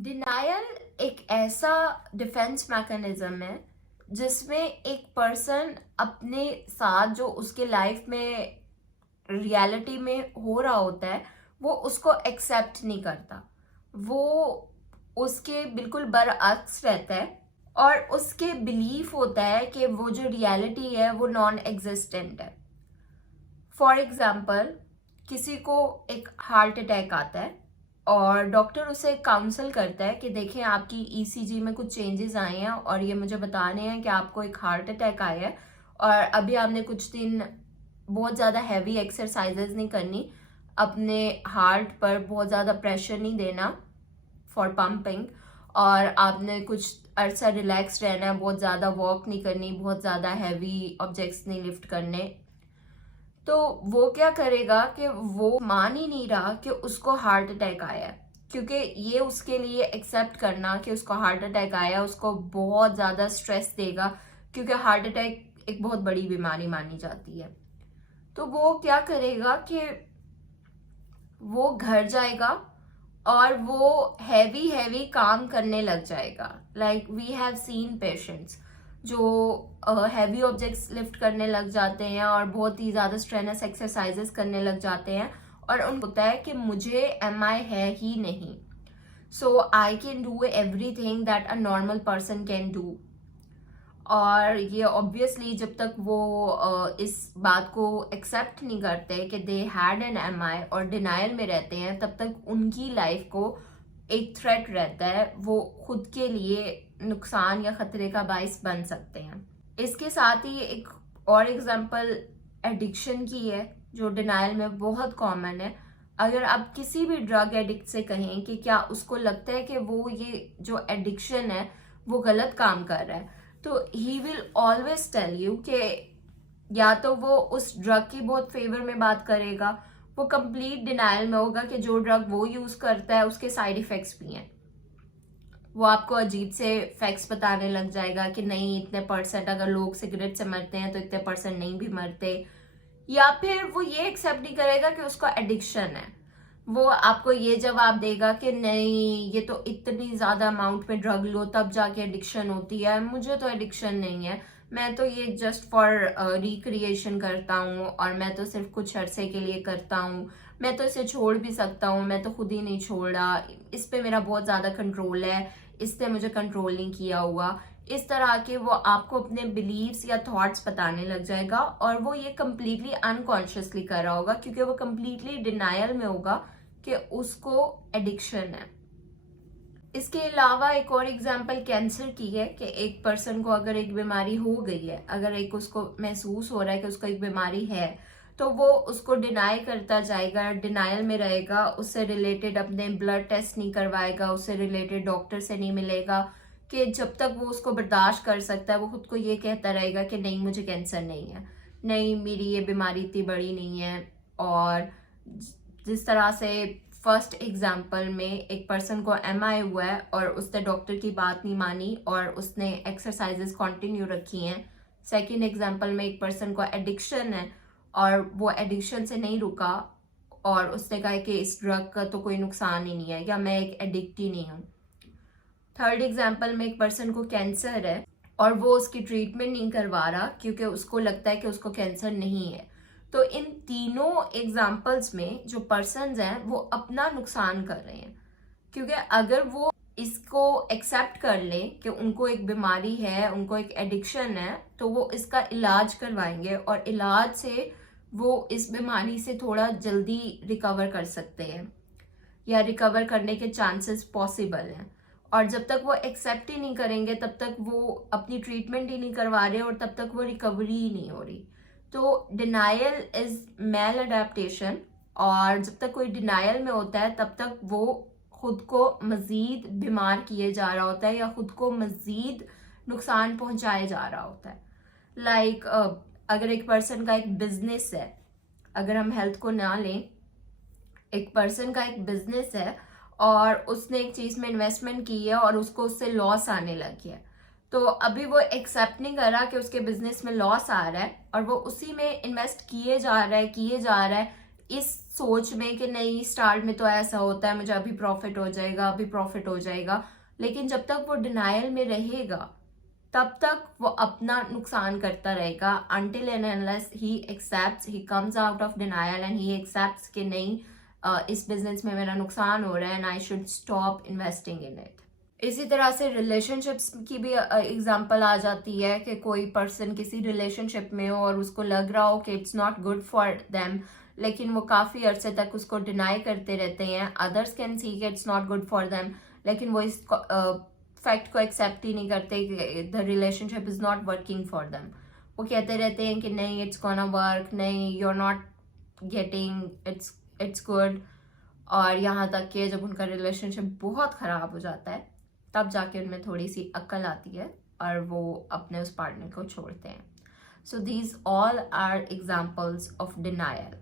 Denial एक ऐसा defence mechanism है जिसमें एक पर्सन अपने साथ जो उसके लाइफ में रियलिटी में हो रहा होता है वो उसको एक्सेप्ट नहीं करता। वो उसके बिल्कुल बरअक्स रहता है और उसके बिलीफ होता है कि वो जो रियलिटी है वो नॉन एग्जिस्टेंट है। फॉर एग्जाम्पल, किसी को एक हार्ट अटैक आता है और डॉक्टर उसे काउंसल करता है कि देखें आपकी ईसीजी में कुछ चेंजेस आए हैं और ये मुझे बताने हैं कि आपको एक हार्ट अटैक आया है और अभी आपने कुछ दिन बहुत ज़्यादा हैवी एक्सरसाइजेज नहीं करनी, अपने हार्ट पर बहुत ज़्यादा प्रेशर नहीं देना फॉर पंपिंग, और आपने कुछ अरसा रिलैक्स रहना है, बहुत ज़्यादा वॉक नहीं करनी, बहुत ज़्यादा हैवी ऑब्जेक्ट्स नहीं लिफ्ट करने। तो वो क्या करेगा कि वो मान ही नहीं रहा कि उसको हार्ट अटैक आया है, क्योंकि ये उसके लिए एक्सेप्ट करना कि उसको हार्ट अटैक आया उसको बहुत ज़्यादा स्ट्रेस देगा, क्योंकि हार्ट अटैक एक बहुत बड़ी बीमारी मानी जाती है। तो वो क्या करेगा कि वो घर जाएगा और वो हैवी हैवी काम करने लग जाएगा। Like we have seen patients जो हैवी ऑब्जेक्ट्स लिफ्ट करने लग जाते हैं और बहुत ही ज़्यादा स्ट्रेनस एक्सरसाइजेस करने लग जाते हैं और उनको होता है कि मुझे एमआई है ही नहीं, so I can do everything that a normal person can do. और ये ऑब्वियसली जब तक वो इस बात को एक्सेप्ट नहीं करते कि दे हैड एन एमआई और डिनायल में रहते हैं, तब तक उनकी लाइफ को एक थ्रेट रहता है, वो खुद के लिए नुकसान या खतरे का बाइस बन सकते हैं। इसके साथ ही एक और एग्जांपल एडिक्शन की है जो डिनायल में बहुत कॉमन है। अगर आप किसी भी ड्रग एडिक्ट से कहें कि क्या उसको लगता है कि वो ये जो एडिक्शन है वो गलत काम कर रहा है, तो he will always tell you कि या तो वो उस ड्रग की बहुत फेवर में बात करेगा, वो कंप्लीट डिनायल में होगा कि जो ड्रग वो यूज करता है उसके साइड इफेक्ट्स भी हैं। वो आपको अजीब से फैक्ट्स बताने लग जाएगा कि नहीं इतने परसेंट अगर लोग सिगरेट से मरते हैं तो इतने परसेंट नहीं भी मरते, या फिर वो ये एक्सेप्ट नहीं करेगा कि उसका एडिक्शन है। वो आपको ये जवाब देगा कि नहीं ये तो इतनी ज्यादा अमाउंट में ड्रग लो तब जाके एडिक्शन होती है, मुझे तो एडिक्शन नहीं है, मैं तो ये जस्ट फॉर रिक्रिएशन करता हूँ और मैं तो सिर्फ कुछ अरसे के लिए करता हूँ, मैं तो इसे छोड़ भी सकता हूँ, मैं तो खुद ही नहीं छोड़ा, इस पे मेरा बहुत ज्यादा कंट्रोल है, इसने मुझे कंट्रोल नहीं किया हुआ। इस तरह के वो आपको अपने बिलीव्स या थॉट्स बताने लग जाएगा और वो ये कंप्लीटली अनकॉन्शियसली कर रहा होगा क्योंकि वो कंप्लीटली डिनायल में होगा कि उसको एडिक्शन है। इसके अलावा एक और एग्जांपल कैंसर की है कि एक पर्सन को अगर एक बीमारी हो गई है, अगर एक उसको महसूस हो रहा है कि उसको एक बीमारी है, तो वो उसको डिनाई करता जाएगा, डिनायल में रहेगा, उससे रिलेटेड अपने ब्लड टेस्ट नहीं करवाएगा, उससे रिलेटेड डॉक्टर से नहीं मिलेगा, कि जब तक वो उसको बर्दाश्त कर सकता है वो खुद को ये कहता रहेगा कि नहीं मुझे कैंसर नहीं है, नहीं मेरी ये बीमारी इतनी बड़ी नहीं है। और जिस तरह से फर्स्ट एग्जाम्पल में एक पर्सन को एमआई हुआ है और उसने डॉक्टर की बात नहीं मानी और उसने एक्सरसाइजेस कंटिन्यू रखी हैं, सेकंड एग्जाम्पल में एक पर्सन को एडिक्शन है और वो एडिक्शन से नहीं रुका और उसने कहा कि इस ड्रग का तो कोई नुकसान ही नहीं है या मैं एक एडिक्ट ही नहीं हूँ। थर्ड एग्जाम्पल में एक पर्सन को कैंसर है और वो उसकी ट्रीटमेंट नहीं करवा रहा क्योंकि उसको लगता है कि उसको कैंसर नहीं है। तो इन तीनों एग्जाम्पल्स में जो पर्सन्स हैं वो अपना नुकसान कर रहे हैं, क्योंकि अगर वो इसको एक्सेप्ट कर ले कि उनको एक बीमारी है, उनको एक एडिक्शन है, तो वो इसका इलाज करवाएंगे और इलाज से वो इस बीमारी से थोड़ा जल्दी रिकवर कर सकते हैं या रिकवर करने के चांसेस पॉसिबल हैं। और जब तक वो एक्सेप्ट ही नहीं करेंगे तब तक वो अपनी ट्रीटमेंट ही नहीं करवा रहे और तब तक वो रिकवरी ही नहीं हो रही। तो डिनायल इज मेल अडेप्टेशन, और जब तक कोई डिनायल में होता है तब तक वो खुद को मजीद बीमार किए जा रहा होता है या खुद को मजीद नुकसान पहुंचाए जा रहा होता है। लाइक अगर एक पर्सन का एक बिजनेस है, अगर हम हेल्थ को ना लें, एक पर्सन का एक बिजनेस है और उसने एक चीज में इन्वेस्टमेंट की है और उसको उससे लॉस आने लग गया, तो अभी वो एक्सेप्ट नहीं कर रहा कि उसके बिजनेस में लॉस आ रहा है और वो उसी में इन्वेस्ट किए जा रहा है इस सोच में कि नहीं स्टार्ट में तो ऐसा होता है, मुझे अभी प्रॉफिट हो जाएगा, अभी प्रॉफिट हो जाएगा, लेकिन जब तक वो डिनायल में रहेगा तब तक वो अपना नुकसान करता रहेगा until and unless he accepts, he comes out of denial and he accepts कि नहीं इस बिजनेस में मेरा नुकसान हो रहा है and I should stop investing in it. इसी तरह से रिलेशनशिप्स की भी एग्जांपल आ जाती है कि कोई पर्सन किसी रिलेशनशिप में हो और उसको लग रहा हो कि it's not good for them, लेकिन वो काफ़ी अरसे तक उसको डिनाई करते रहते हैं. अदर्स कैन सी कि it's not good for them, लेकिन वो इस फैक्ट को एक्सेप्ट ही नहीं करते कि the relationship is not working for them. वो कहते रहते हैं कि नहीं इट्स गोना वर्क, नहीं you are not getting, it's good. और यहाँ तक कि जब उनका रिलेशनशिप बहुत ख़राब हो जाता है तब जाके उनमें थोड़ी सी अक्ल आती है और वो अपने उस पार्टनर को छोड़ते हैं. So these all are examples of denial.